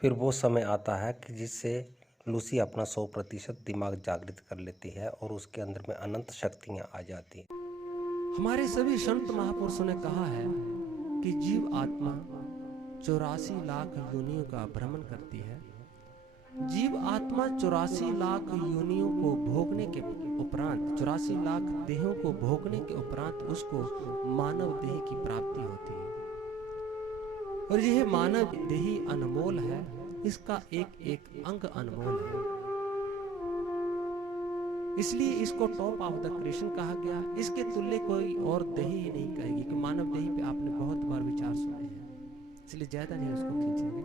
फिर वो समय आता है कि जिससे लूसी अपना 100% दिमाग जागृत कर लेती है और उसके अंदर में अनंत शक्तियाँ आ जाती हैं। हमारे सभी संत महापुरुषों ने कहा है कि जीव आत्मा 84 लाख योनियों का भ्रमण करती है। जीव आत्मा 84 लाख योनियों को भोगने के उपरांत, 84 लाख देहों को भोगने के उपरांत उसको मानव देह की प्राप्ति होती है। और यह मानव देही अनमोल है, इसका एक एक अंग अनमोल है, इसलिए इसको टॉप ऑफ द क्रिएशन कहा गया। इसके तुल्य कोई और देही ही नहीं कहेगी कि मानव देही पे आपने बहुत बार विचार सुने हैं, इसलिए ज्यादा नहीं उसको खींचेंगे।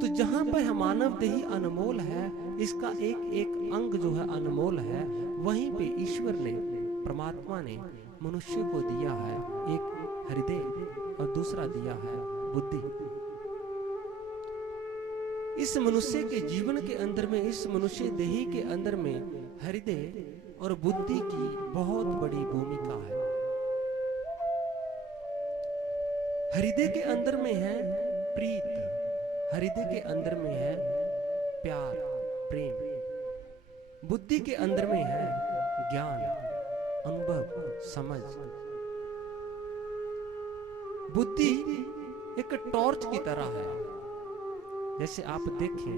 तो जहां पर मानव देही अनमोल है, इसका एक एक अंग जो है अनमोल है, वहीं पे ईश्वर ने, परमात्मा ने मनुष्य को दिया है एक हृदय और दूसरा दिया है बुद्धि। इस मनुष्य के जीवन के अंदर में, इस मनुष्य देही के अंदर में हृदय और बुद्धि की बहुत बड़ी भूमिका है। हृदय के अंदर में है प्रीत, हृदय के अंदर में है प्यार, प्रेम। बुद्धि के अंदर में है ज्ञान, अनुभव, समझ। बुद्धि एक टॉर्च की तरह है। जैसे आप देखें,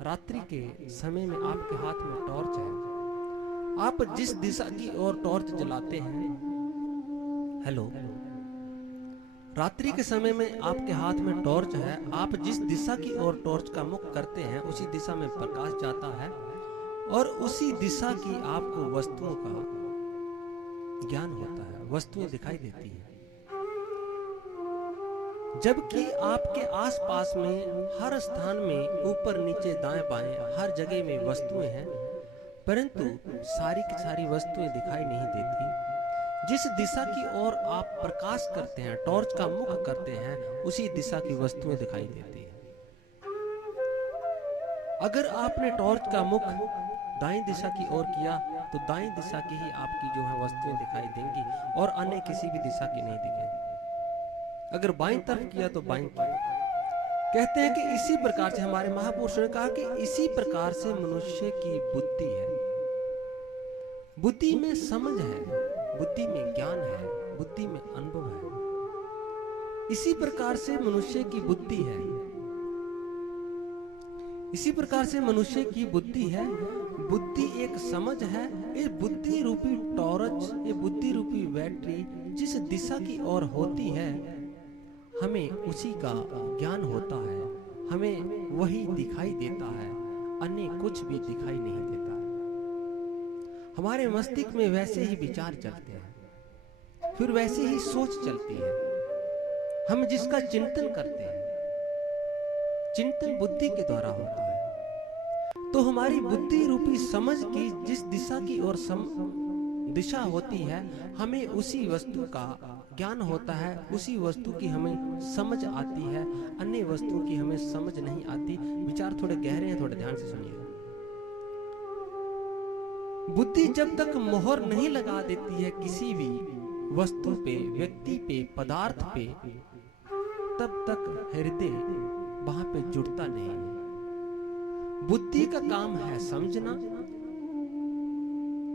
रात्रि के समय में आपके हाथ में टॉर्च है, आप जिस दिशा की ओर टॉर्च जलाते हैं, हेलो, रात्रि के समय में आपके हाथ में टॉर्च है, आप जिस दिशा की ओर टॉर्च का मुख करते हैं उसी दिशा में प्रकाश जाता है और उसी दिशा की आपको वस्तुओं का ज्ञान होता है, वस्तुएं दिखाई देती हैं। जबकि आपके आसपास में हर स्थान में ऊपर नीचे दाएं बाएं हर जगह में वस्तुएं हैं, परंतु सारी की सारी वस्तुएं दिखाई नहीं देती। जिस दिशा की ओर आप प्रकाश करते हैं, टॉर्च का मुख करते हैं, उसी दिशा की वस्तुएं दिखाई देती हैं। अगर आपने टॉर्च का मुख दाएं दिशा की ओर किया तो दाएं दिशा की ही आपकी जो है वस्तुएं दिखाई देंगी और अन्य किसी भी दिशा की नहीं दिखेंगी। अगर बाईं तरफ किया तो बाईं की। कहते हैं कि इसी प्रकार से, हमारे महापुरुषों ने कहा कि इसी प्रकार से मनुष्य की बुद्धि है। बुद्धि में समझ है, बुद्धि में ज्ञान है, बुद्धि में अनुभव है। इसी प्रकार से मनुष्य की बुद्धि है, इसी प्रकार से मनुष्य की बुद्धि है। बुद्धि एक समझ है। ये बुद्धि रूपी टॉर्च, ये बुद्धि रूपी बैटरी जिस दिशा की ओर होती है, हमें उसी का ज्ञान होता है, हमें वही दिखाई देता है, अन्य कुछ भी दिखाई नहीं देता है। हमारे मस्तिष्क में वैसे ही विचार चलते हैं, फिर वैसे ही सोच चलती है। हम जिसका चिंतन करते हैं, चिंतन बुद्धि के द्वारा होता है। तो हमारी बुद्धि रूपी समझ की जिस दिशा की ओर दिशा होती है, हमें उसी वस्तु का ज्ञान होता है, उसी वस्तु की हमें समझ आती है, अन्य वस्तु की हमें समझ नहीं आती। विचार थोड़े गहरे हैं, थोड़े ध्यान से सुनिए। बुद्धि जब तक मोहर नहीं लगा देती है किसी भी वस्तु पे, व्यक्ति पे, पदार्थ पे, तब तक हृदय वहां पे जुड़ता नहीं है। बुद्धि का काम है समझना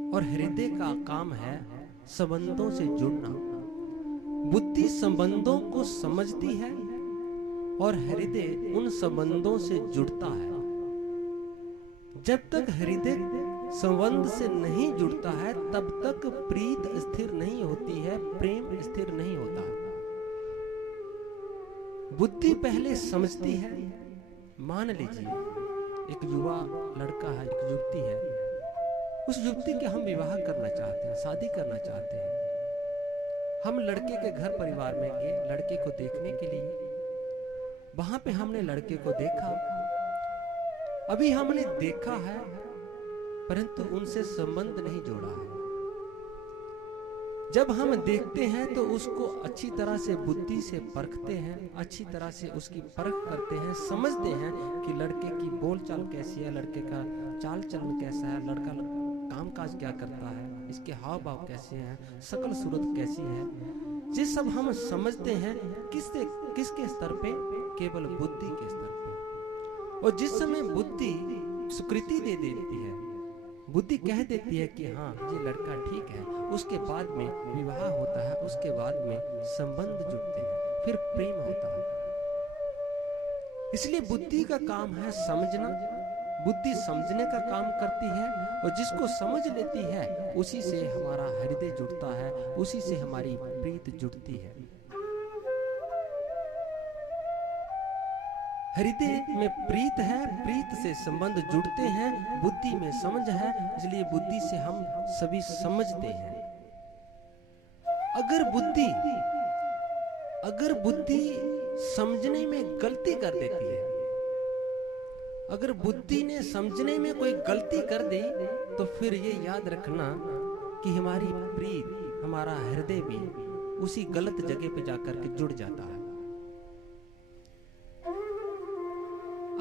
और हृदय का काम है संबंधों से जुड़ना। बुद्धि संबंधों को समझती है और हृदय उन संबंधों से जुड़ता है। जब तक हृदय संबंध से नहीं जुड़ता है, तब तक प्रीत स्थिर नहीं होती है, प्रेम स्थिर नहीं होता है। बुद्धि पहले समझती है। मान लीजिए एक युवा लड़का है, एक युवती है, उस युवती के हम विवाह करना चाहते हैं, शादी करना चाहते हैं। हम लड़के के घर परिवार में गए लड़के को देखने के लिए। वहां पे हमने लड़के को देखा, अभी हमने देखा है परंतु उनसे संबंध नहीं जोड़ा है। जब हम देखते हैं तो उसको अच्छी तरह से बुद्धि से परखते हैं, अच्छी तरह से उसकी परख करते हैं, समझते हैं कि लड़के की बोलचाल कैसी है, लड़के का चाल चलन कैसा है, लड़का कामकाज क्या करता है, इसके हाव भाव कैसे हैं, शकल सूरत कैसी है। ये सब हम समझते हैं किसके स्तर पे, केवल बुद्धि के स्तर पे। और जिस समय बुद्धि स्वीकृति दे देती है, बुद्धि कह देती है कि हाँ ये लड़का ठीक है, उसके बाद में विवाह होता है, उसके बाद में संबंध जुड़ते हैं, फिर प्रेम होता है। इसलिए बुद्धि का काम है समझना, बुद्धि समझने का काम करती है, और जिसको समझ लेती है उसी से हमारा हृदय जुड़ता है, उसी से हमारी प्रीत जुड़ती है। हृदय में प्रीत है, प्रीत से संबंध जुड़ते हैं, बुद्धि में समझ है, इसलिए बुद्धि से हम सभी समझते हैं। अगर बुद्धि समझने में गलती कर देती है, अगर बुद्धि ने समझने में कोई गलती कर दी, तो फिर ये याद रखना कि हमारी प्रीत, हमारा हृदय भी उसी गलत जगह पे जाकर के जुड़ जाता है।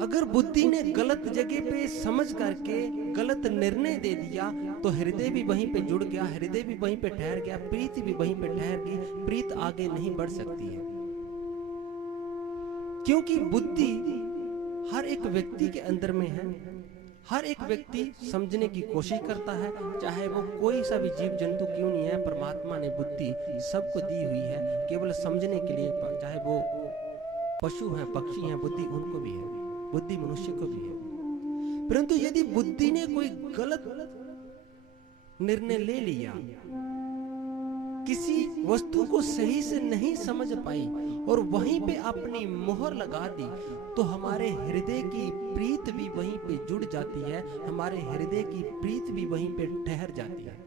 अगर बुद्धि ने गलत जगह पे समझ करके गलत निर्णय दे दिया, तो हृदय भी वहीं पे जुड़ गया, हृदय भी वहीं पे ठहर गया, प्रीत भी वहीं पे ठहर गई, प्रीत आगे नहीं बढ़ सकती है। क्योंकि बुद्धि हर एक व्यक्ति के अंदर में है, हर एक व्यक्ति समझने की कोशिश करता है, चाहे वो कोई सा भी जीव जंतु क्यों नहीं है। परमात्मा ने बुद्धि सबको दी हुई है केवल समझने के लिए, चाहे वो पशु हैं, पक्षी हैं, बुद्धि उनको भी है, बुद्धि मनुष्य को भी है। परंतु यदि बुद्धि ने कोई गलत निर्णय ले लिया, किसी वस्तु को सही से नहीं समझ पाई और वहीं पे अपनी मोहर लगा दी, तो हमारे हृदय की प्रीत भी वहीं पे जुड़ जाती है, हमारे हृदय की प्रीत भी वहीं पे ठहर जाती है,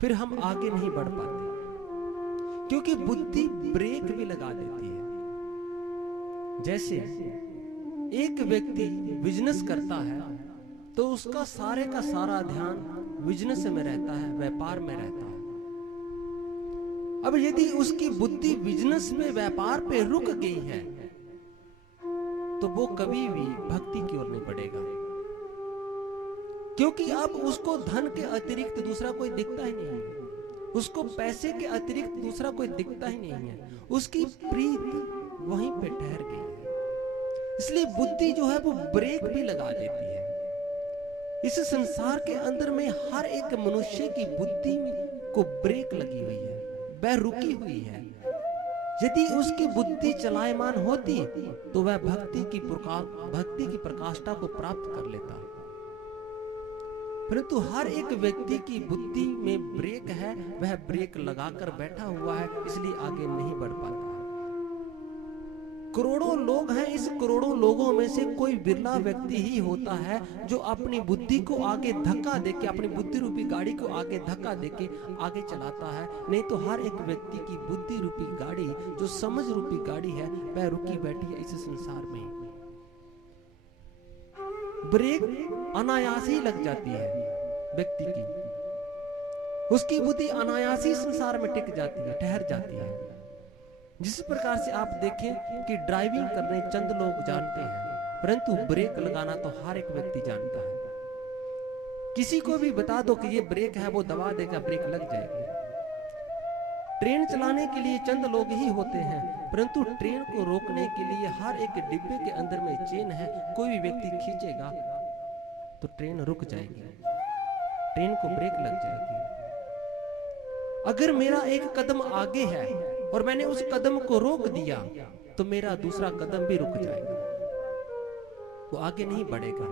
फिर हम आगे नहीं बढ़ पाते। क्योंकि बुद्धि ब्रेक भी लगा देती है। जैसे एक व्यक्ति बिजनेस करता है तो उसका सारे का सारा ध्यान बिजनेस में रहता है, व्यापार में रहता है। अब यदि उसकी बुद्धि बिजनेस में, व्यापार पे रुक गई है, तो वो कभी भी भक्ति की ओर नहीं बढ़ेगा। क्योंकि अब उसको धन के अतिरिक्त दूसरा कोई दिखता ही नहीं है, उसको पैसे के अतिरिक्त दूसरा कोई दिखता ही नहीं है, उसकी प्रीत वहीं पे ठहर गई है। इसलिए बुद्धि जो है वो ब्रेक भी लगा देती है। इस संसार के अंदर में हर एक मनुष्य की बुद्धि को ब्रेक लगी हुई है, वह रुकी हुई है। यदि उसकी बुद्धि चलायमान होती तो वह भक्ति की प्रकाष्ठा को प्राप्त कर लेता। परंतु हर एक व्यक्ति की बुद्धि में ब्रेक है, वह ब्रेक लगाकर बैठा हुआ है, इसलिए आगे नहीं बढ़ पाता। करोड़ों लोग हैं, इस करोड़ों लोगों में से कोई बिरला व्यक्ति ही होता है जो अपनी बुद्धि को आगे धक्का देके, अपनी बुद्धि रूपी गाड़ी को आगे धक्का देके आगे चलाता है। नहीं तो हर एक व्यक्ति की बुद्धि रूपी गाड़ी, जो समझ रूपी गाड़ी है, वह रुकी बैठी है इस संसार में। ब्रेक अनायास ही लग जाती है व्यक्ति की, उसकी बुद्धि अनायास ही संसार में टिक जाती है, ठहर जाती है। जिस प्रकार से आप देखें कि ड्राइविंग करने चंद लोग जानते हैं, परंतु ब्रेक लगाना तो हर एक व्यक्ति जानता है। किसी को भी बता दो कि ये ब्रेक है, वो दबा देगा, ब्रेक लग जाएगी। ट्रेन चलाने के लिए चंद लोग ही होते हैं, परंतु ट्रेन को रोकने के लिए हर एक डिब्बे के अंदर में चेन है, कोई भी व्यक्ति खींचेगा तो ट्रेन रुक जाएगी, ट्रेन को ब्रेक लग जाएगी। अगर मेरा एक कदम आगे है और मैंने उस कदम को रोक दिया, तो मेरा दूसरा कदम भी रुक जाएगा, वो आगे नहीं बढ़ेगा।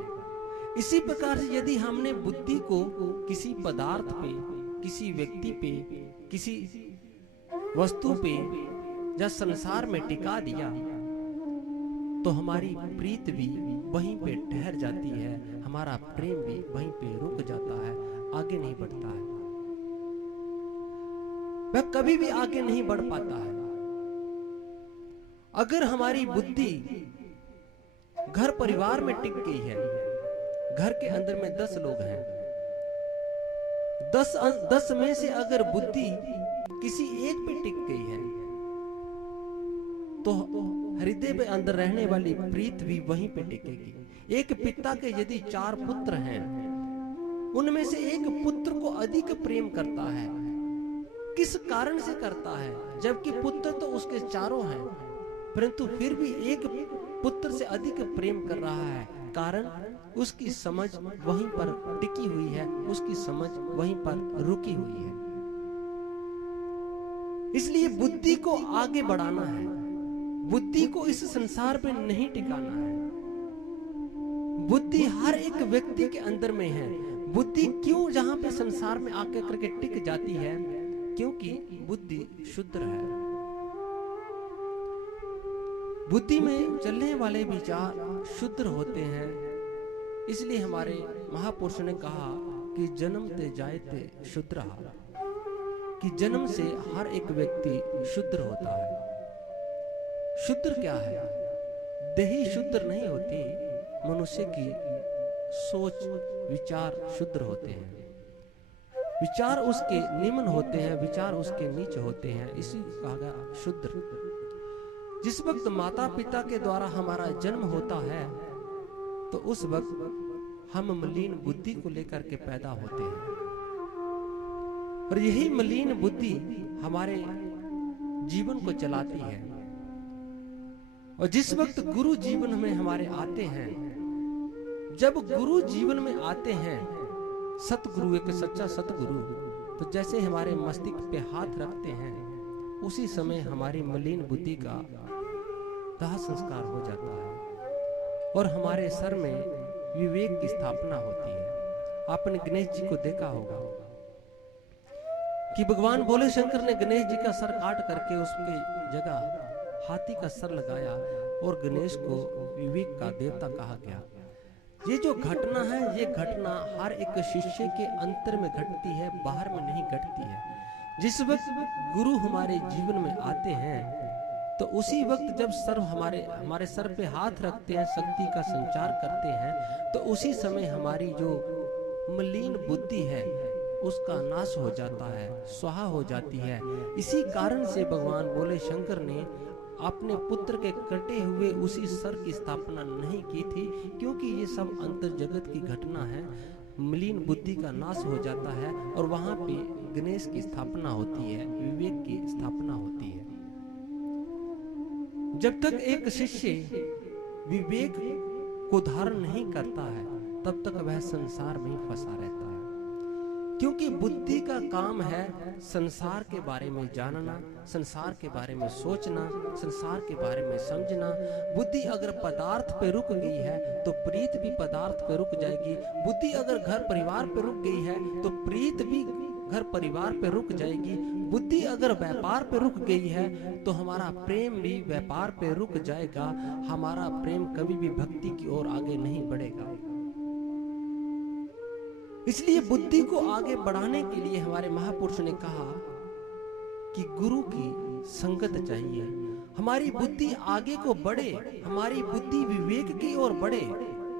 इसी प्रकार से यदि हमने बुद्धि को किसी पदार्थ पे, किसी व्यक्ति पे, किसी वस्तु पे या संसार में टिका दिया, तो हमारी प्रीत भी वहीं पे ठहर जाती है, हमारा प्रेम भी वहीं पे रुक जाता है, आगे नहीं बढ़ता है, वह कभी भी आगे नहीं बढ़ पाता है। अगर हमारी बुद्धि घर परिवार में टिक गई है, घर के अंदर में 10 लोग हैं, 10 में से अगर बुद्धि किसी एक पे टिक गई है, तो हृदय में अंदर रहने वाली प्रीत भी वहीं पे टिकेगी। एक पिता के यदि 4 पुत्र हैं, उनमें से एक पुत्र को अधिक प्रेम करता है, किस कारण से करता है? जबकि पुत्र तो उसके चारों हैं, परंतु फिर भी एक पुत्र से अधिक प्रेम कर रहा है, कारण उसकी समझ वहीं पर टिकी हुई है, उसकी समझ वहीं पर रुकी हुई है। इसलिए बुद्धि को आगे बढ़ाना है, बुद्धि को इस संसार में नहीं टिकाना है। बुद्धि हर एक व्यक्ति के अंदर में है। बुद्धि क्यों जहां पे संसार में आके करके टिक जाती है? क्योंकि बुद्धि शुद्ध है। बुद्धि में चलने वाले विचार शुद्ध होते हैं। इसलिए हमारे महापुरुष ने कहा कि जन्मते जायते शुद्र, कि जन्म से हर एक व्यक्ति शुद्र होता है। शुद्र क्या है? देही शुद्र नहीं होती, मनुष्य की सोच विचार शुद्र होते हैं। विचार उसके निम्न होते हैं, विचार उसके नीचे होते हैं, इसी कहा गया शुद्र। जिस वक्त माता पिता के द्वारा हमारा जन्म होता है तो उस वक्त हम मलिन बुद्धि को लेकर के पैदा होते हैं, और यही मलिन बुद्धि हमारे जीवन को चलाती है। और जिस वक्त गुरु जीवन में हमारे आते हैं, जब गुरु जीवन में आते हैं, सतगुरु, एक सच्चा सतगुरु, तो जैसे हमारे मस्तिष्क पे हाथ रखते हैं, उसी समय हमारी मलिन बुद्धि का दाह संस्कार हो जाता है और हमारे सर में विवेक की स्थापना होती है। आपने गणेश जी को देखा होगा कि भगवान भोले शंकर ने गणेश जी का सर काट करके उसके जगह हाथी का सर लगाया और गणेश को विवेक का देवता कहा गया। ये जो घटना है, ये घटना हर एक शिष्य के अंतर में घटती है, बाहर में नहीं घटती है। जिस वक्त गुरु हमारे जीवन में आते हैं तो उसी वक्त जब सर हमारे सर पे हाथ रखते हैं, शक्ति का संचार करते हैं, तो उसी समय हमारी जो मलिन बुद्धि है उसका नाश हो जाता है, स्वाहा हो जाती है। इसी कारण से भगवान भोले शंकर ने अपने पुत्र के कटे हुए उसी सर की स्थापना नहीं की थी, क्योंकि ये सब अंतर जगत की घटना है। मलिन बुद्धि का नाश हो जाता है और वहां पे गणेश की स्थापना होती है, विवेक की स्थापना होती है। जब तक एक शिष्य विवेक को धारण नहीं करता है, तब तक वह संसार में फंसा रहता है, क्योंकि बुद्धि का काम है संसार के बारे में जानना, संसार के बारे में सोचना, संसार के बारे में समझना। बुद्धि अगर पदार्थ पे रुक गई है तो प्रीत भी पदार्थ पे रुक जाएगी। बुद्धि अगर घर परिवार पे रुक गई है तो प्रीत भी घर परिवार पे रुक जाएगी। बुद्धि अगर व्यापार पे रुक गई है तो हमारा प्रेम भी व्यापार पे रुक जाएगा। हमारा प्रेम कभी भी भक्ति की ओर आगे नहीं बढ़ेगा। इसलिए बुद्धि को आगे बढ़ाने के लिए हमारे महापुरुष ने कहा कि गुरु की संगत चाहिए। हमारी बुद्धि आगे को बढ़े, हमारी बुद्धि विवेक की ओर बढ़े,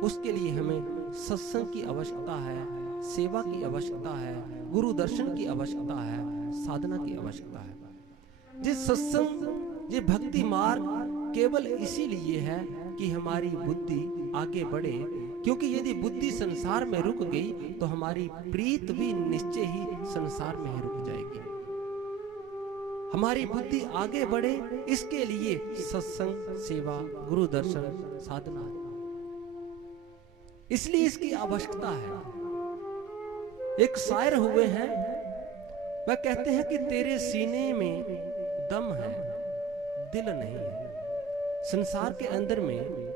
उसके लिए हमें सत्संग की आवश्यकता है, सेवा की आवश्यकता है, गुरु दर्शन की आवश्यकता है, साधना की आवश्यकता है। जिस सत्संग, ये भक्ति मार्ग केवल इसीलिए है कि हमारी बुद्धि आगे बढ़े, क्योंकि यदि बुद्धि संसार में रुक गई तो हमारी प्रीत भी निश्चय ही संसार में ही रुक जाएगी। हमारी बुद्धि आगे बढ़े, इसके लिए सत्संग, सेवा, गुरु दर्शन, साधना, इसलिए इसकी आवश्यकता है। एक शायर हुए हैं, वह कहते हैं कि तेरे सीने में दम है, दिल नहीं है। संसार के अंदर में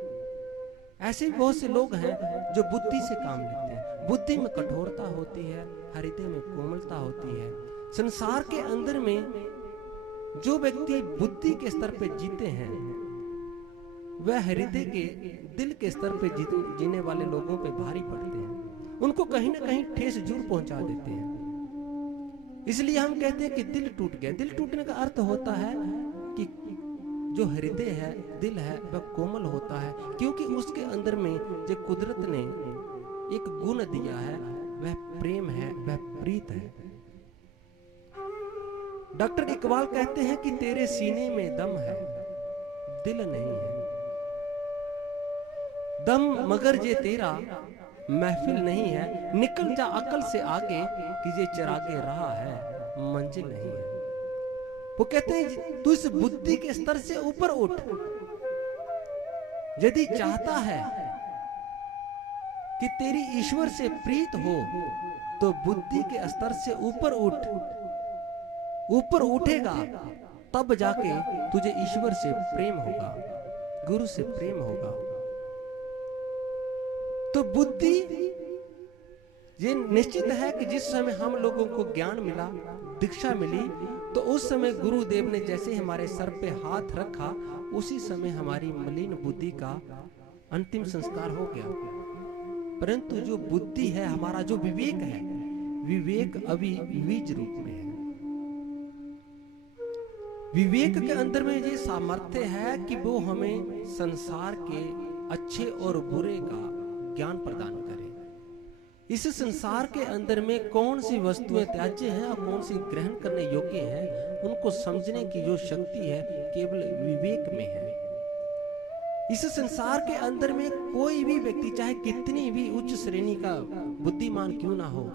ऐसे बहुत से लोग हैं जो बुद्धि से काम लेते हैं। बुद्धि में कठोरता होती है, हृदय में कोमलता होती है। संसार के अंदर में जो व्यक्ति बुद्धि के स्तर पे जीते हैं, वह हृदय के, दिल के स्तर पे जीने वाले लोगों पे भारी पड़ते हैं, उनको कहीं ना कहीं ठेस जरूर पहुंचा देते हैं। इसलिए हम कहते हैं कि दिल टूट गया। दिल टूटने का अर्थ होता है कि जो हृदय है, दिल है, वह कोमल होता है, क्योंकि उसके अंदर में जो कुदरत ने एक गुण दिया है, वह प्रेम है, वह प्रीत है। डॉक्टर इकबाल कहते हैं कि तेरे सीने में दम है, दिल नहीं है। दम मगर जे तेरा महफिल नहीं है, निकल जा अकल से आगे कि जे चरागे रहा है, मंजिल नहीं है। वो कहते हैं तू इस बुद्धि के स्तर से ऊपर उठ, यदि चाहता है कि तेरी ईश्वर से प्रीत हो तो बुद्धि के स्तर से ऊपर उठेगा, तब जाके तुझे ईश्वर से प्रेम होगा, गुरु से प्रेम होगा। तो बुद्धि, ये निश्चित है कि जिस समय हम लोगों को ज्ञान मिला, दीक्षा मिली, तो उस समय गुरुदेव ने जैसे हमारे सर पे हाथ रखा, उसी समय हमारी मलिन बुद्धि का अंतिम संस्कार हो गया। परंतु जो बुद्धि है, हमारा जो विवेक है, विवेक अभी बीज रूप में है। विवेक के अंदर में ये सामर्थ्य है कि वो हमें संसार के अच्छे और बुरे का ज्ञान प्रदान करे। इस संसार के अंदर में कौन सी वस्तुएं त्याज्य हैं और कौन सी ग्रहण करने योग्य हैं, उनको समझने की जो शक्ति है केवल विवेक में है। इस संसार के अंदर में कोई भी व्यक्ति चाहे कितनी भी उच्च श्रेणी का बुद्धिमान क्यों ना हो,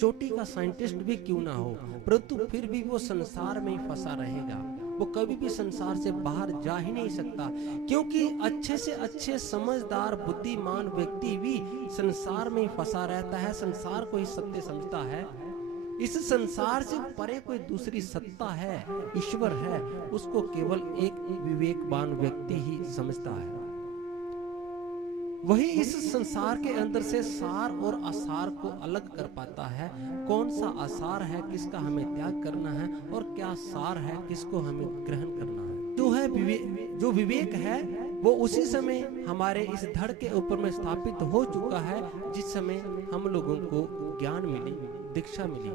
चोटी का साइंटिस्ट भी क्यों ना हो, परंतु फिर भी वो संसार में ही फंसा रहेगा। वो कभी भी संसार से बाहर जा ही नहीं सकता, क्योंकि अच्छे से अच्छे समझदार बुद्धिमान व्यक्ति भी संसार में ही फंसा रहता है, संसार को ही सत्य समझता है। इस संसार से परे कोई दूसरी सत्ता है, ईश्वर है, उसको केवल एक विवेकवान व्यक्ति ही समझता है। वही इस संसार के अंदर से सार और असार को अलग कर पाता है। कौन सा आसार है, किसका हमें त्याग करना है, और क्या सार है, किसको हमें ग्रहण करना है। जो विवेक है वो उसी समय हमारे इस धड़ के ऊपर में स्थापित हो चुका है, जिस समय हम लोगों को ज्ञान मिली, दीक्षा मिली।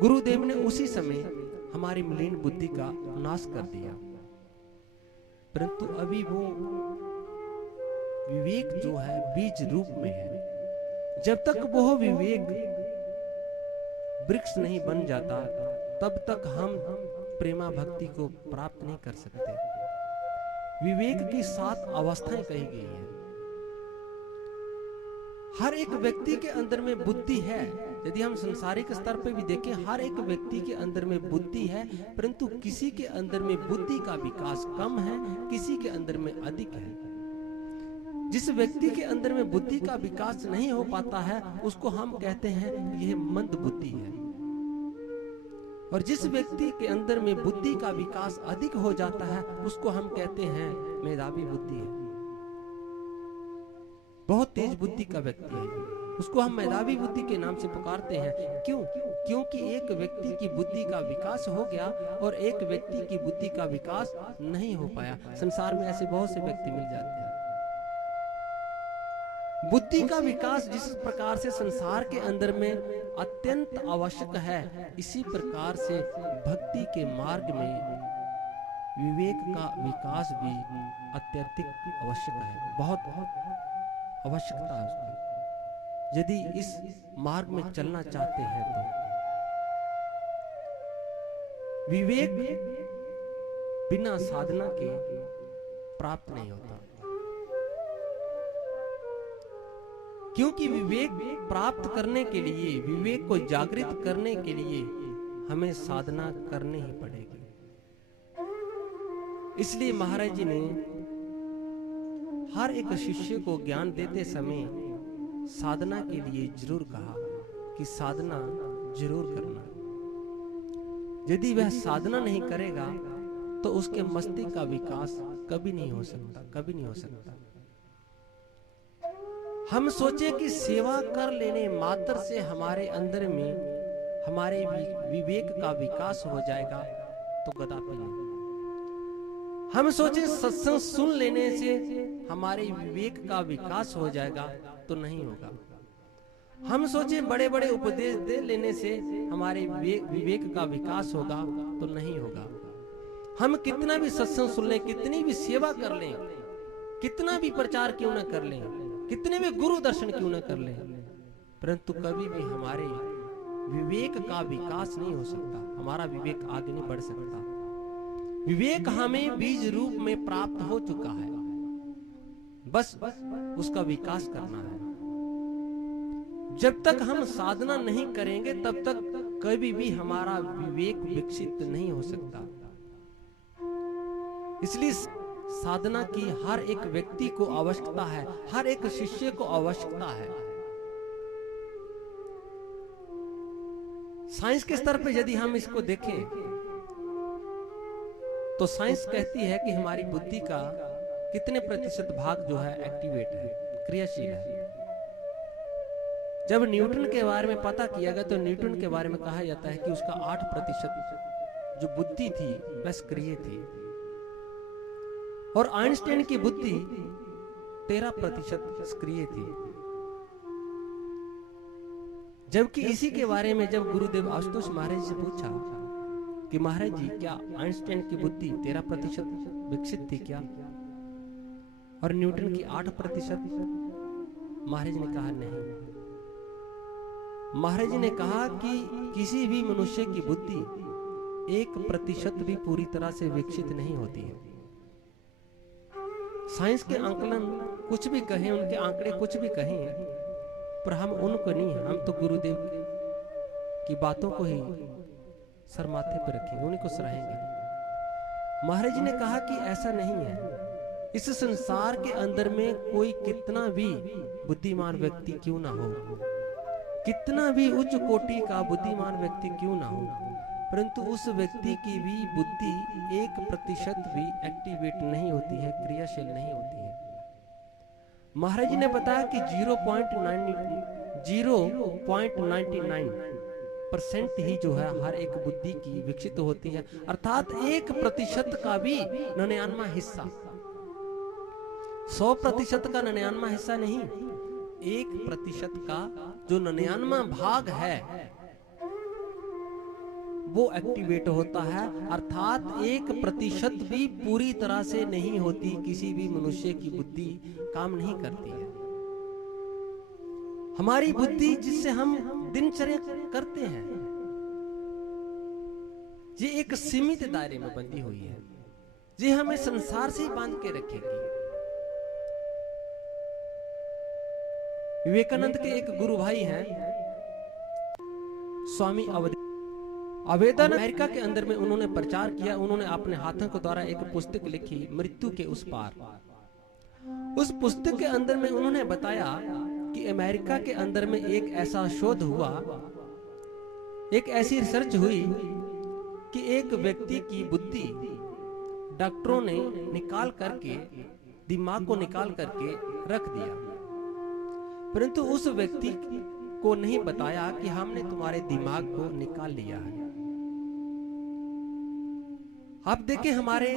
गुरुदेव ने उसी समय हमारी मलिन बुद्धि का नाश कर दिया। परंतु अभी वो विवेक जो है बीज रूप में है। जब तक वो विवेक वृक्ष नहीं बन जाता, तब तक हम प्रेमा भक्ति को प्राप्त नहीं कर सकते। विवेक की 7 अवस्थाएं कही गई हैं। हर एक व्यक्ति के अंदर में बुद्धि है। यदि हम संसारिक स्तर पे भी देखें, हर एक व्यक्ति के अंदर में बुद्धि है, परंतु किसी के अंदर में बुद्धि का विकास कम है, किसी के अंदर में अधिक है। जिस व्यक्ति के अंदर में बुद्धि का विकास नहीं हो पाता है, उसको हम कहते हैं यह मंद बुद्धि है। और जिस व्यक्ति के अंदर में बुद्धि का विकास अधिक हो जाता है, उसको हम कहते हैं मेधावी बुद्धि है, बहुत तेज बुद्धि का व्यक्ति है, उसको हम मेधावी बुद्धि के नाम से पुकारते हैं। क्यों? क्योंकि एक व्यक्ति की बुद्धि का विकास हो गया और एक व्यक्ति की बुद्धि का विकास नहीं हो पाया। संसार में ऐसे बहुत से व्यक्ति मिल जाते हैं। बुद्धि का विकास जिस प्रकार से संसार के अंदर में अत्यंत आवश्यक है, इसी प्रकार से भक्ति के मार्ग में विवेक का विकास भी अत्यधिक आवश्यक है। बहुत आवश्यकता है उसकी, यदि इस मार्ग में चलना चाहते हैं तो। विवेक बिना साधना के प्राप्त नहीं होता, क्योंकि विवेक प्राप्त करने के लिए, विवेक को जागृत करने के लिए हमें साधना करनी ही पड़ेगी। इसलिए महाराज जी ने हर एक शिष्य को ज्ञान देते समय साधना के लिए जरूर कहा कि साधना जरूर करना। यदि वह साधना नहीं करेगा तो उसके मस्तिष्क का विकास कभी नहीं हो सकता, कभी नहीं हो सकता। हम सोचे कि सेवा कर लेने मात्र से हमारे अंदर में हमारे विवेक का विकास हो जाएगा, तो कदापि नहीं। हम सोचे सत्संग सुन लेने से हमारे विवेक का विकास हो जाएगा, तो नहीं होगा। हम सोचे बड़े बड़े उपदेश दे लेने से हमारे विवेक का विकास होगा, तो नहीं होगा। हम कितना भी सत्संग सुन लें, कितनी भी सेवा कर लें, कितना भी प्रचार क्यों न कर लें, कितने भी गुरु दर्शन क्यों न कर लें, परंतु कभी भी हमारे विवेक का विकास नहीं हो सकता, हमारा विवेक आगे नहीं बढ़ सकता। विवेक हमें बीज रूप में प्राप्त हो चुका है, बस उसका विकास करना है। जब तक हम साधना नहीं करेंगे तब तक कभी भी हमारा विवेक विकसित नहीं हो सकता। इसलिए साधना की हर एक व्यक्ति को आवश्यकता है, हर एक शिष्य को आवश्यकता है। साइंस के स्तर पे यदि हम इसको देखें तो साइंस कहती है कि हमारी बुद्धि का कितने प्रतिशत भाग जो है एक्टिवेट है, क्रियाशील है। जब न्यूटन के बारे में पता किया गया तो न्यूटन के बारे में कहा जाता है कि उसका 8% जो बुद्धि थी वह सक्रिय थी, और आइंस्टाइन की बुद्धि 13% सक्रिय थी। जबकि इसी के बारे में जब गुरुदेव आशुतोष महाराज से पूछा कि महाराज जी क्या आइंस्टाइन की बुद्धि 13% विकसित थी क्या, और न्यूटन की 8%, महाराज ने कहा नहीं। महाराज जी ने कहा कि किसी भी मनुष्य की बुद्धि 1% भी पूरी तरह से विकसित नहीं होती है। साइंस के आंकलन कुछ भी कहें, उनके आंकड़े कुछ भी कहें, पर हम उनको नहीं, हम तो गुरुदेव की बातों को ही सर माथे पर रखेंगे, उन्हीं को सराहेंगे। महाराज जी ने कहा कि ऐसा नहीं है, इस संसार के अंदर में कोई कितना भी बुद्धिमान व्यक्ति क्यों ना हो, कितना भी उच्च कोटि का बुद्धिमान व्यक्ति क्यों ना हो, परंतु उस व्यक्ति की भी बुद्धि 1% भी एक्टिवेट नहीं होती है, क्रियाशील नहीं होती है। महाराज जी ने बताया कि 0.99% ही जो है हर एक बुद्धि की विकसित होती है, अर्थात 1% का भी 99वां हिस्सा, 100% का 99वां हिस्सा नहीं, 1% का जो 99वां भाग है वो एक्टिवेट होता है, अर्थात 1% भी पूरी तरह से नहीं होती, किसी भी मनुष्य की बुद्धि काम नहीं करती है। हमारी बुद्धि जिससे हम दिनचर्या करते हैं ये एक सीमित दायरे में बंधी हुई है, ये हमें संसार से ही बांध के रखेगी। विवेकानंद के एक गुरु भाई हैं स्वामी अवेदानंद, अमेरिका के अंदर में उन्होंने प्रचार किया, उन्होंने अपने हाथों के द्वारा एक पुस्तक लिखी, मृत्यु के उस पार। उस पुस्तक के अंदर में उन्होंने बताया कि अमेरिका के अंदर में एक ऐसा शोध हुआ, एक ऐसी रिसर्च हुई कि एक व्यक्ति की बुद्धि डॉक्टरों ने निकाल करके, दिमाग को निकाल करके रख दिया, परंतु उस व्यक्ति को नहीं बताया कि हमने तुम्हारे दिमाग को निकाल लिया है। आप देखें हमारे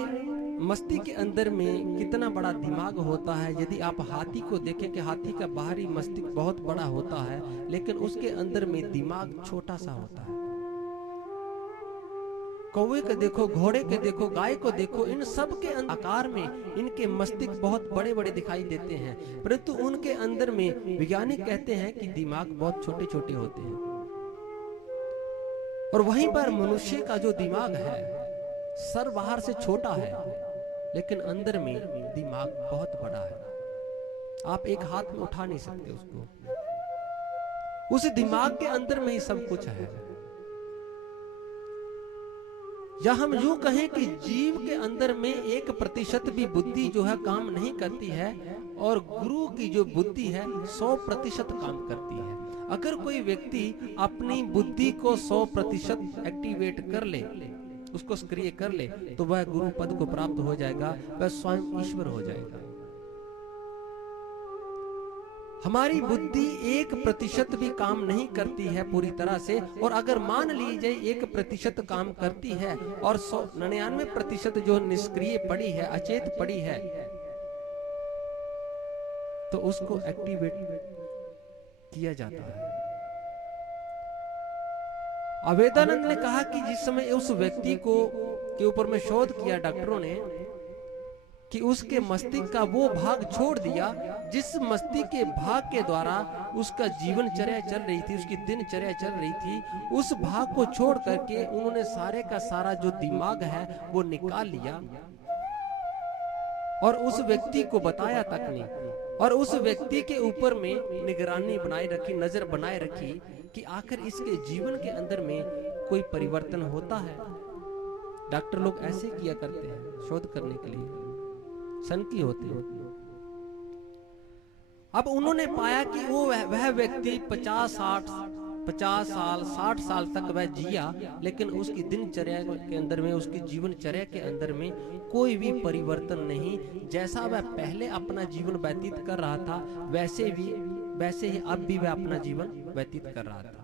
मस्तिष्क के अंदर में कितना बड़ा दिमाग होता है। यदि आप हाथी को देखें कि हाथी का बाहरी मस्तिष्क बहुत बड़ा होता है, लेकिन उसके अंदर में दिमाग छोटा सा होता है। कौवे को देखो, घोड़े के देखो, गाय को देखो, इन सब के आकार में इनके मस्तिष्क बहुत बड़े बड़े दिखाई देते हैं, परंतु उनके अंदर में वैज्ञानिक कहते हैं कि दिमाग बहुत छोटे छोटे होते हैं। और वहीं पर मनुष्य का जो दिमाग है, सर बाहर से छोटा है लेकिन अंदर में दिमाग बहुत बड़ा है। आप एक हाथ में उठा नहीं सकते उसको, उस दिमाग के अंदर में ही सब कुछ है। या हम यूं कहें कि जीव के अंदर में 1% भी बुद्धि जो है काम नहीं करती है, और गुरु की जो बुद्धि है 100% काम करती है। अगर कोई व्यक्ति अपनी बुद्धि को 100% एक्टिवेट कर ले, उसको सक्रिय कर ले, तो वह गुरु पद को प्राप्त हो जाएगा, वह स्वयं ईश्वर हो जाएगा। हमारी बुद्धि 1% भी काम नहीं करती है पूरी तरह से, और अगर मान लीजिए 1% काम करती है और 99% जो निष्क्रिय पड़ी है, अचेत पड़ी है, तो उसको एक्टिवेट किया जाता है। अवेदानंद ने कहा कि जिस समय उस व्यक्ति को के ऊपर में शोध किया डॉक्टरों ने, कि उसके मस्तिष्क का वो भाग छोड़ दिया जिस मस्तिष्क के भाग के द्वारा उसका जीवनचर्या चल रही थी, उसकी दिनचर्या चल रही थी, उस भाग को छोड़ करके उन्होंने सारे का सारा जो दिमाग है वो निकाल लिया, और उस व्यक्ति को बताया तक नहीं, और उस व्यक्ति के ऊपर में निगरानी बनाए रखी, नजर बनाए रखी कि आखिर इसके जीवन के अंदर में कोई परिवर्तन होता है। डॉक्टर लोग ऐसे किया करते हैं शोध करने के लिए। सनकी होते हैं। अब उन्होंने पाया कि वो वह व्यक्ति 50 साल 60 साल तक वह जिया, लेकिन उसकी दिनचर्या के अंदर में, उसकी जीवनचर्या के अंदर में कोई भी परिवर्तन नहीं। जैसा वह पहले अपना जीवन व्यतीत कर रहा था वैसे ही अब भी वह अपना जीवन व्यतीत कर रहा था।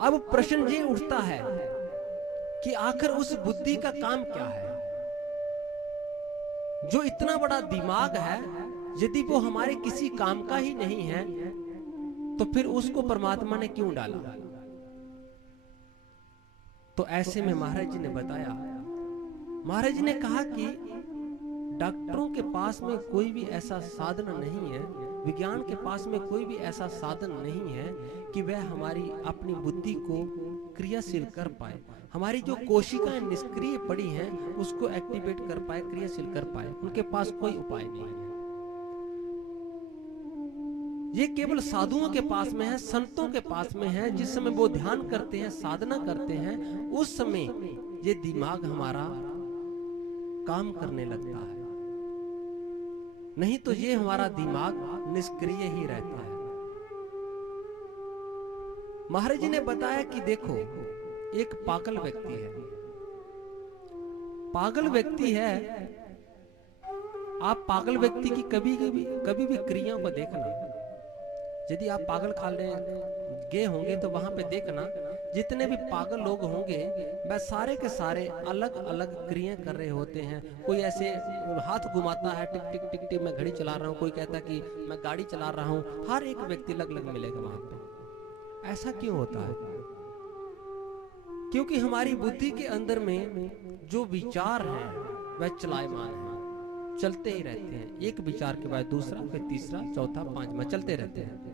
अब प्रश्न ये उठता है कि आखिर उस बुद्धि का काम क्या है? जो इतना बड़ा दिमाग है, यदि वो हमारे किसी काम का ही नहीं है तो फिर उसको परमात्मा ने क्यों डाला? तो ऐसे में महाराज जी ने बताया, महाराज जी ने कहा कि डॉक्टरों के पास में कोई भी ऐसा साधन नहीं है, विज्ञान के पास में कोई भी ऐसा साधन नहीं है कि वह हमारी अपनी बुद्धि को क्रियाशील कर पाए। हमारी जो कोशिकाएं निष्क्रिय पड़ी हैं उसको एक्टिवेट कर पाए, क्रियाशील कर पाए, उनके पास कोई उपाय नहीं है। ये केवल साधुओं के पास में है, संतों के पास में है। जिस समय वो ध्यान करते हैं, साधना करते हैं, उस समय ये दिमाग हमारा काम करने लगता है, नहीं तो ये हमारा दिमाग निष्क्रिय ही रहता है। महाराज जी ने बताया कि देखो, एक पागल व्यक्ति है, पागल व्यक्ति है। आप पागल व्यक्ति की कभी भी क्रियाओं को देखना। यदि आप पागल खाने गए होंगे तो वहां पे देखना, जितने भी पागल लोग होंगे वह सारे के सारे अलग अलग क्रिया कर रहे होते हैं। कोई ऐसे हाथ घुमाता है, टिक टिक टिक टिक मैं घड़ी चला रहा हूँ, कोई कहता है कि मैं गाड़ी चला रहा हूँ। हर एक व्यक्ति अलग अलग मिलेगा वहां पे। ऐसा क्यों होता है? क्योंकि हमारी बुद्धि के अंदर में जो विचार हैं वह चलायमान है, चलते ही रहते हैं। एक विचार के बाद दूसरा, फिर तीसरा, चौथा, पांचवा, चलते रहते हैं।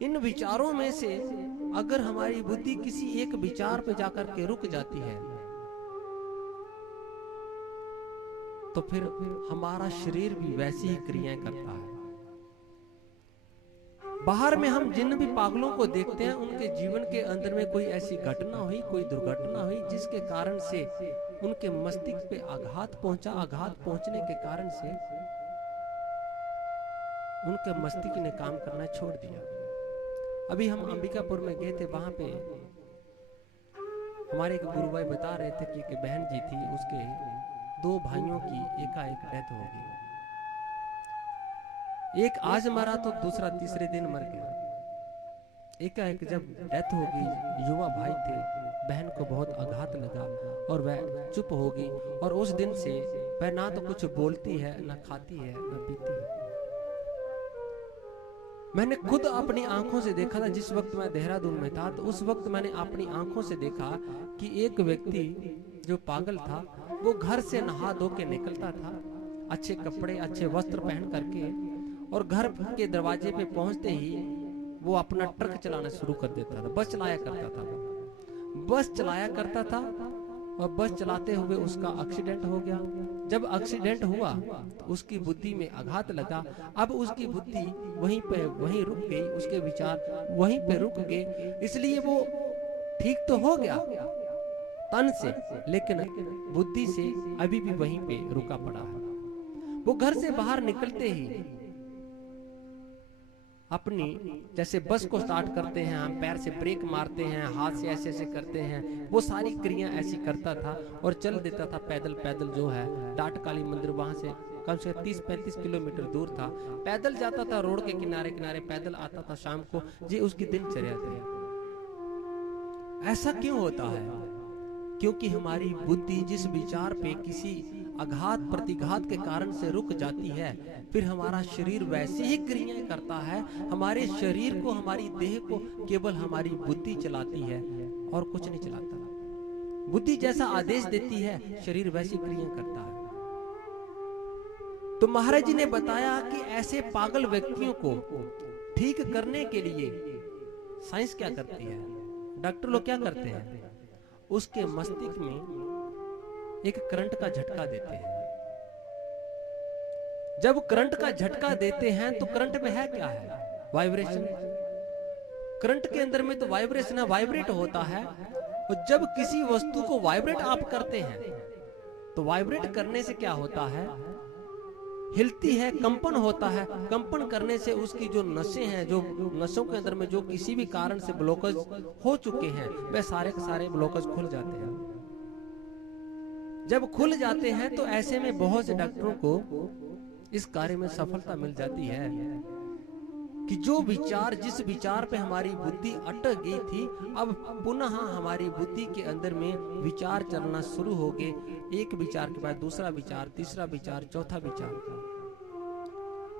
इन विचारों में से अगर हमारी बुद्धि किसी एक विचार पे जाकर के रुक जाती है तो फिर हमारा शरीर भी वैसी ही क्रियाएं करता है। बाहर में हम जिन भी पागलों को देखते हैं उनके जीवन के अंदर में कोई ऐसी घटना हुई, कोई दुर्घटना हुई जिसके कारण से उनके मस्तिष्क पे आघात पहुंचा। आघात पहुंचने के कारण से उनके मस्तिष्क ने काम करना छोड़ दिया। अभी हम अंबिकापुर में गए थे, वहां पे हमारे एक गुरु भाई बता रहे थे कि एक बहन जी थी, उसके 2 भाइयों की एकाएक डेथ हो गई। एक आज मरा तो दूसरा तीसरे दिन मर गया। एकाएक जब डेथ हो गई, युवा भाई थे, बहन को बहुत आघात लगा और वह चुप हो गई। और उस दिन से वह ना तो कुछ बोलती है, ना खाती है, ना पीती है। मैंने खुद अपनी आंखों से देखा था। जिस वक्त मैं देहरादून में था तो उस वक्त मैंने अपनी आंखों से देखा कि एक व्यक्ति जो पागल था वो घर से नहा धो के निकलता था, अच्छे कपड़े, अच्छे वस्त्र पहन करके, और घर के दरवाजे पे पहुंचते ही वो अपना ट्रक चलाना शुरू कर देता था। बस चलाया करता था, वो बस चलाया करता था और बस चलाते हुए उसका एक्सीडेंट हो गया। जब एक्सीडेंट हुआ तो उसकी बुद्धि में आघात लगा। अब उसकी बुद्धि वहीं रुक गई, उसके विचार वहीं पे रुक गए। इसलिए वो ठीक तो हो गया तन से, लेकिन बुद्धि से अभी भी वहीं पे रुका पड़ा है। वो घर से बाहर निकलते ही अपनी, जैसे बस को स्टार्ट करते हैं हम, पैर से ब्रेक मारते हैं, हाथ से ऐसे ऐसे करते हैं, वो सारी क्रिया ऐसी करता था और चल देता था पैदल। पैदल जो है डाट काली मंदिर वहां से कम से कम 30-35 किलोमीटर दूर था। पैदल जाता था, रोड के किनारे किनारे पैदल आता था शाम को। ये उसकी दिनचर्या थी। ऐसा क्यों होता है? क्योंकि हमारी बुद्धि जिस विचार पे किसी आघात प्रतिघात के कारण से रुक जाती है, फिर हमारा शरीर वैसी ही क्रियाएं करता है। हमारे शरीर को, हमारी देह को केवल हमारी बुद्धि चलाती है और कुछ नहीं चलाता। बुद्धि जैसा आदेश देती है, शरीर वैसी क्रियाएं करता है। तो महाराज जी ने बताया कि ऐसे पागल व्यक्तियों को ठीक करने के लिए साइंस क्या करती है, डॉक्टर लोग क्या करते हैं, उसके मस्तिष्क में एक करंट का झटका देते हैं। जब करंट का झटका देते हैं तो करंट में है क्या है? वाइब्रेशन। करंट के अंदर में तो वाइब्रेशन है, वाइब्रेट होता है। और जब किसी वस्तु को वाइब्रेट आप करते हैं तो वाइब्रेट करने से क्या होता है, हिलती है, कंपन होता है। कंपन करने से उसकी जो नसें हैं, जो नसों के अंदर में जो किसी भी कारण से ब्लॉकेज हो चुके हैं, वह सारे के सारे ब्लॉकेज खुल जाते हैं। जब खुल जाते हैं तो ऐसे में बहुत से डॉक्टरों को इस कार्य में सफलता मिल जाती है कि जो विचार, जिस विचार पे हमारी बुद्धि अटक गई थी, अब पुनः हमारी बुद्धि के अंदर में विचार चलना शुरू हो गए। एक विचार के बाद दूसरा विचार, तीसरा विचार, चौथा विचार।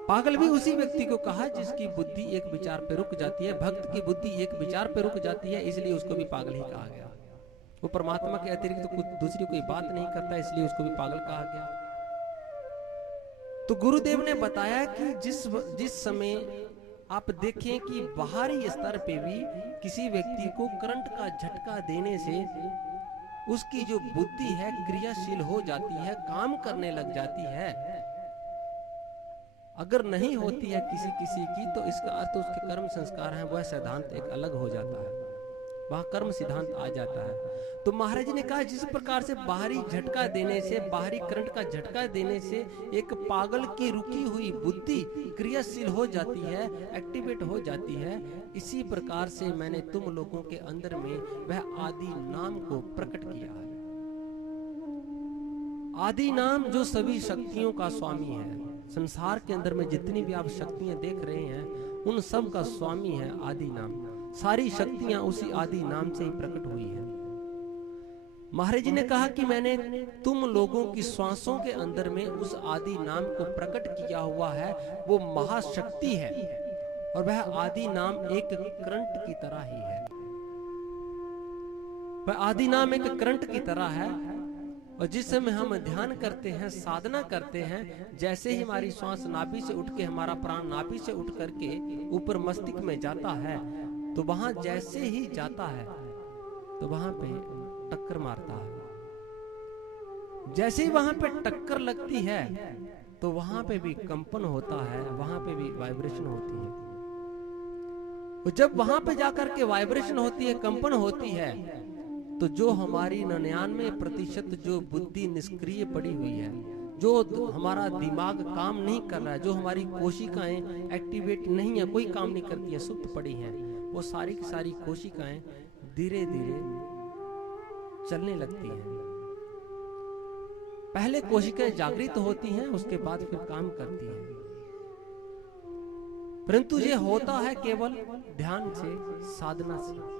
पागल भी उसी व्यक्ति को कहा जिसकी बुद्धि एक विचार पे रुक जाती है। भक्त की बुद्धि एक विचार पे रुक जाती है, इसलिए उसको भी पागल ही कहा गया। वो परमात्मा के अतिरिक्त तो कुछ दूसरी कोई बात नहीं करता, इसलिए उसको भी पागल कहा गया। तो गुरुदेव ने बताया कि जिस समय आप देखें कि बाहरी स्तर पे भी किसी व्यक्ति को करंट का झटका देने से उसकी जो बुद्धि है क्रियाशील हो जाती है, काम करने लग जाती है। अगर नहीं होती है किसी की तो इसका अर्थ उसके कर्म संस्कार हैं, वह सिद्धांत एक अलग हो जाता है, वहां कर्म सिद्धांत आ जाता है। तो महाराज जी ने कहा जिस प्रकार से बाहरी झटका देने से, बाहरी करंट का झटका देने से एक पागल की रुकी हुई बुद्धि क्रियाशील हो जाती है, एक्टिवेट हो जाती है, इसी प्रकार से मैंने तुम लोगों के अंदर में वह आदि नाम को प्रकट किया है। आदि नाम जो सभी शक्तियों का स्वामी है। संसार के अंदर में जितनी भी आप शक्तियां देख रहे हैं उन सब का स्वामी है आदि नाम। सारी शक्तियां उसी आदि नाम से ही प्रकट हुई है। महाराज जी ने कहा कि मैंने तुम लोगों की श्वासों के अंदर में उस आदि नाम को प्रकट किया हुआ है। वो महाशक्ति है और वह आदि नाम एक करंट की तरह ही है। वह आदि नाम एक करंट की तरह है और जिस समय हम ध्यान करते हैं, साधना करते हैं, जैसे ही हमारी श्वास नाभि से उठ के, हमारा प्राण नाभि से उठ करके ऊपर मस्तिष्क में जाता है, तो वहां जैसे ही जाता है तो वहां पे टक्कर मारता है। जैसे ही वहां पे टक्कर लगती है तो वहां पे भी कंपन होता है, वहां पे भी वाइब्रेशन होती है। और जब वहां पे जाकर के वाइब्रेशन होती है, कंपन होती है, तो जो हमारी 99% जो बुद्धि निष्क्रिय पड़ी हुई है, जो हमारा दिमाग काम नहीं कर रहा है, जो हमारी कोशिकाएं एक्टिवेट नहीं है, कोई काम नहीं करती है, सुप्त पड़ी हैं, वो सारी की सारी कोशिकाएं धीरे धीरे चलने लगती हैं। पहले कोशिकाएं जागृत होती हैं, उसके बाद फिर काम करती हैं। परंतु ये होता है केवल ध्यान से, साधना से।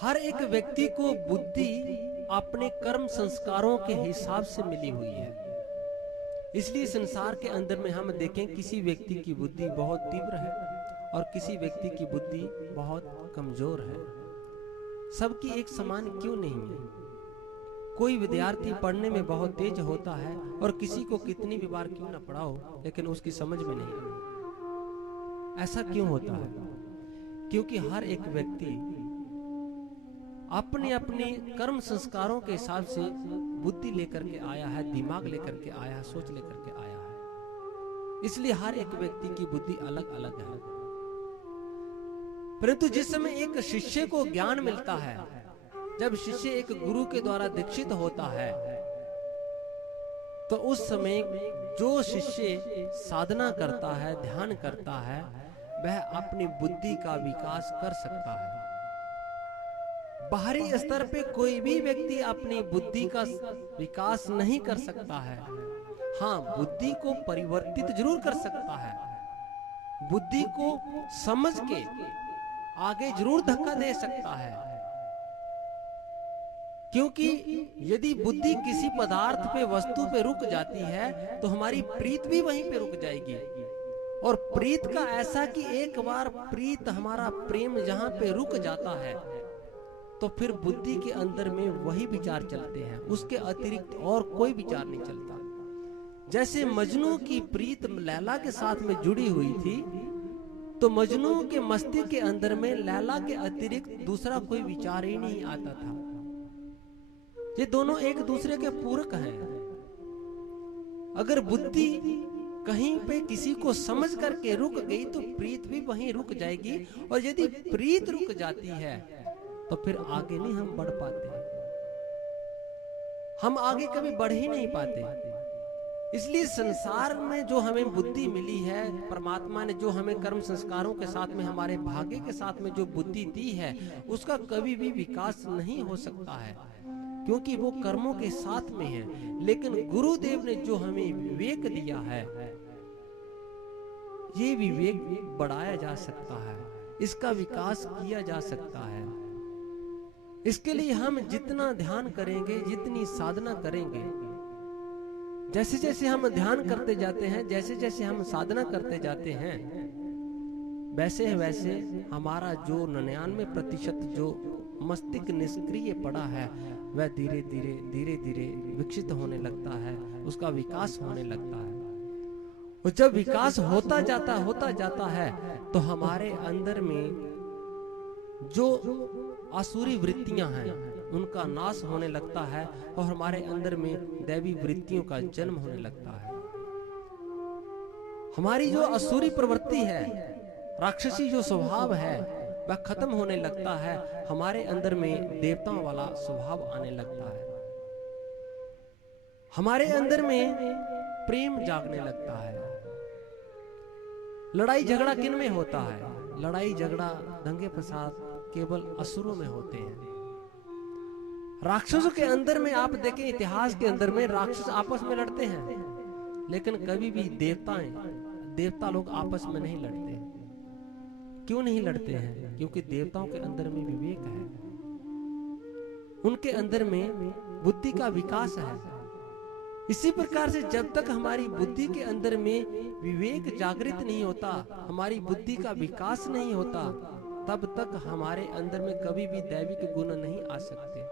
हर एक व्यक्ति को बुद्धि अपने कर्म संस्कारों के हिसाब से मिली हुई है। इसलिए संसार के अंदर में हम देखें किसी व्यक्ति की बुद्धि बहुत तीव्र है और किसी व्यक्ति की बुद्धि बहुत कमजोर है। सबकी एक समान क्यों नहीं है? कोई विद्यार्थी पढ़ने में बहुत तेज होता है और किसी को कितनी भी बार क्यों ना पढ़ाओ लेकिन उसकी समझ में नहीं आती। ऐसा क्यों होता है? क्योंकि हर एक व्यक्ति अपने अपने कर्म संस्कारों के हिसाब से बुद्धि लेकर के आया है, दिमाग लेकर के आया है, सोच लेकर के आया है। इसलिए हर एक व्यक्ति की बुद्धि अलग अलग है। परंतु जिस समय एक शिष्य को ज्ञान मिलता है, जब शिष्य एक गुरु के द्वारा दीक्षित होता है, तो उस समय जो शिष्य साधना करता है, ध्यान करता है, वह अपनी बुद्धि का विकास कर सकता है। बाहरी स्तर पे कोई भी व्यक्ति अपनी बुद्धि का विकास नहीं कर सकता है। हाँ, बुद्धि को परिवर्तित जरूर कर सकता है, बुद्धि को समझ के आगे जरूर धक्का दे सकता है। क्योंकि यदि बुद्धि किसी पदार्थ पे, वस्तु पे रुक जाती है तो हमारी प्रीत भी वहीं पे रुक जाएगी। और प्रीत का ऐसा कि एक बार प्रीत, हमारा प्रेम जहां पे रुक जाता है तो फिर बुद्धि के अंदर में वही विचार चलते हैं, उसके अतिरिक्त और कोई विचार नहीं चलता। जैसे मजनू की प्रीत लैला के साथ में जुड़ी हुई थी, तो मजनू के मस्तिष्क के अंदर में लैला के अतिरिक्त दूसरा कोई विचार ही नहीं आता था। ये दोनों एक दूसरे के पूरक हैं। अगर बुद्धि कहीं पे किसी को समझ करके रुक गई तो प्रीत भी वहीं रुक जाएगी, और यदि प्रीत रुक जाती है तो फिर आगे नहीं हम बढ़ पाते। हम आगे कभी बढ़ ही नहीं पाते। इसलिए संसार में जो हमें बुद्धि मिली है, परमात्मा ने जो हमें कर्म संस्कारों के साथ में, हमारे भाग्य के साथ में जो बुद्धि दी है, उसका कभी भी विकास नहीं हो सकता है, क्योंकि वो कर्मों के साथ में है। लेकिन गुरुदेव ने जो हमें विवेक दिया है, ये विवेक बढ़ाया जा सकता है, इसका विकास किया जा सकता है। इसके लिए हम जितना ध्यान करेंगे, जितनी साधना करेंगे, जैसे जैसे हम ध्यान करते जाते हैं, जैसे जैसे हम साधना करते जाते हैं, वैसे वैसे हमारा जो 99% जो मस्तिष्क निष्क्रिय पड़ा है, वह धीरे धीरे धीरे धीरे विकसित होने लगता है, उसका विकास होने लगता है। और जब विकास होता जाता है तो हमारे अंदर में जो आसुरी वृत्तियां हैं उनका नाश होने लगता है और हमारे अंदर में दैवी वृत्तियों का जन्म होने लगता है। हमारी जो आसुरी प्रवृत्ति है, राक्षसी जो स्वभाव है, वह खत्म होने लगता है। हमारे अंदर में देवताओं वाला स्वभाव आने लगता है। हमारे अंदर में प्रेम जागने लगता है। लड़ाई झगड़ा किन में होता है? लड़ाई झगड़ा दंगे फसाद केवल असुरों में होते हैं। राक्षसों के अंदर में आप देखें, इतिहास के अंदर में राक्षस आपस में लड़ते हैं, लेकिन कभी भी देवता लोग आपस में नहीं लड़ते। क्यों नहीं लड़ते हैं? क्योंकि देवताओं के अंदर में विवेक है, उनके अंदर में बुद्धि का विकास है। इसी प्रकार से जब तक हमारी बुद्धि के अंदर में विवेक जागृत नहीं होता, हमारी बुद्धि का विकास नहीं होता, तब तक हमारे अंदर में कभी भी दैविक गुण नहीं आ सकते।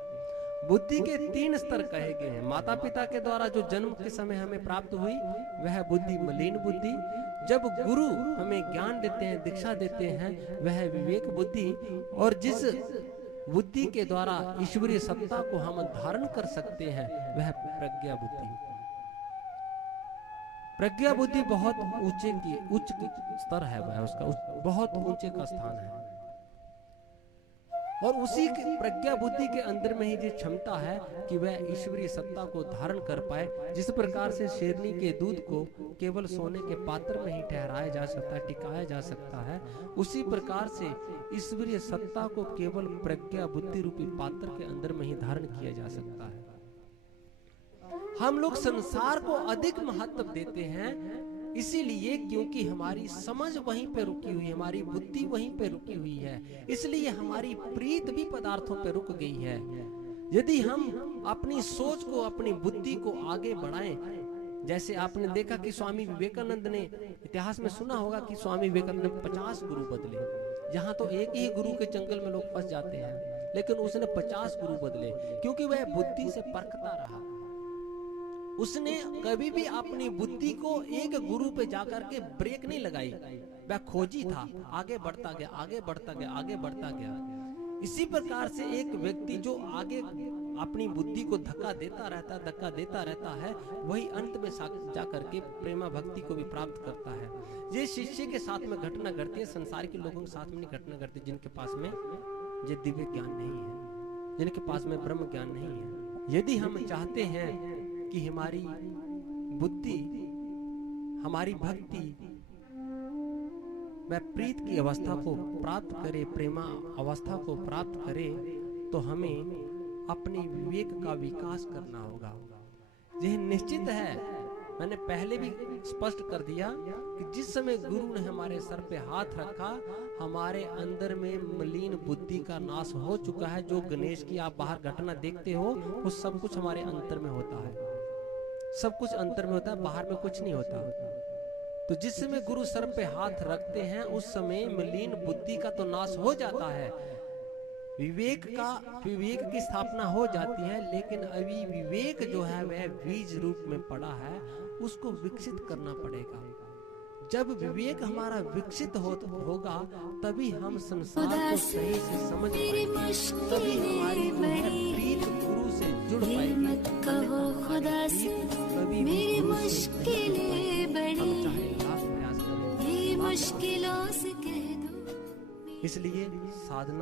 बुद्धि के 3 स्तर कहे गए हैं। माता पिता के द्वारा जो जन्म के समय हमें प्राप्त हुई, वह बुद्धि मलिन बुद्धि। जब गुरु हमें ज्ञान देते हैं, दीक्षा देते हैं, वह विवेक बुद्धि। और जिस बुद्धि के द्वारा ईश्वरीय सत्ता को हम धारण कर सकते हैं, वह प्रज्ञा बुद्धि। प्रज्ञा बुद्धि बहुत उच्च स्तर है, वह उसका बहुत ऊंचे का स्थान है। और उसी प्रज्ञा बुद्धि के अंदर में ही जो क्षमता है कि वह ईश्वरीय सत्ता को धारण कर पाए। जिस प्रकार से शेरनी के दूध को केवल सोने के पात्र में ही ठहराया जा सकता है, टिकाया जा सकता है, उसी प्रकार से ईश्वरीय सत्ता को केवल प्रज्ञा बुद्धि रूपी पात्र के अंदर में ही धारण किया जा सकता है। हम लोग संसार को अधिक महत्व देते हैं, इसीलिए क्योंकि हमारी समझ वहीं पे रुकी हुई है, हमारी बुद्धि वहीं पे रुकी हुई है, इसलिए हमारी प्रीत भी पदार्थों पे रुक गई है। यदि हम अपनी सोच को, अपनी बुद्धि को आगे बढ़ाएं, जैसे आपने देखा कि स्वामी विवेकानंद ने, इतिहास में सुना होगा कि स्वामी विवेकानंद ने 50 गुरु बदले। यहाँ तो एक ही गुरु के जंगल में लोग फंस जाते हैं, लेकिन उसने 50 गुरु बदले, क्योंकि वह बुद्धि से परखता रहा। उसने कभी भी अपनी बुद्धि को एक गुरु पे जाकर के ब्रेक नहीं लगाई, वह खोजी था, आगे बढ़ता गया, आगे बढ़ता गया, आगे बढ़ता गया। इसी प्रकार से एक व्यक्ति जो आगे अपनी बुद्धि को धक्का देता रहता है, वही अंत में जाकर के प्रेमा भक्ति को भी प्राप्त करता है। ये शिष्य के साथ में घटना घटती है, संसार के लोगों के साथ में नहीं घटना घटती, जिनके पास में ये दिव्य ज्ञान नहीं है, जिनके पास में ब्रह्म ज्ञान नहीं है। यदि हम चाहते हैं कि हमारी बुद्धि, हमारी भक्ति वह प्रीत की अवस्था को प्राप्त करे, प्रेमा अवस्था को प्राप्त करे, तो हमें अपने विवेक का विकास करना होगा। यह निश्चित है, मैंने पहले भी स्पष्ट कर दिया कि जिस समय गुरु ने हमारे सर पे हाथ रखा, हमारे अंदर में मलिन बुद्धि का नाश हो चुका है। जो गणेश की आप बाहर घटना देखते हो, वो सब कुछ हमारे अंतर में होता है, सब कुछ अंतर में होता है, बाहर में कुछ नहीं होता। तो जिस समय गुरु सर पे हाथ रखते हैं, उस समय मलिन बुद्धि का तो नाश हो जाता है, विवेक की स्थापना हो जाती है। लेकिन अभी विवेक जो है वह बीज रूप में पड़ा है, उसको विकसित करना पड़ेगा। जब विवेक हमारा विकसित होगा, तभी हम संसार को सही से समझ पाएंगे, तभी हमारी प्रीत गुरु से जुड़ पाएगी। खुदा से मेरी मुश्किलें बड़ी, ये मुश्किलों से कह दो। इसलिए साधना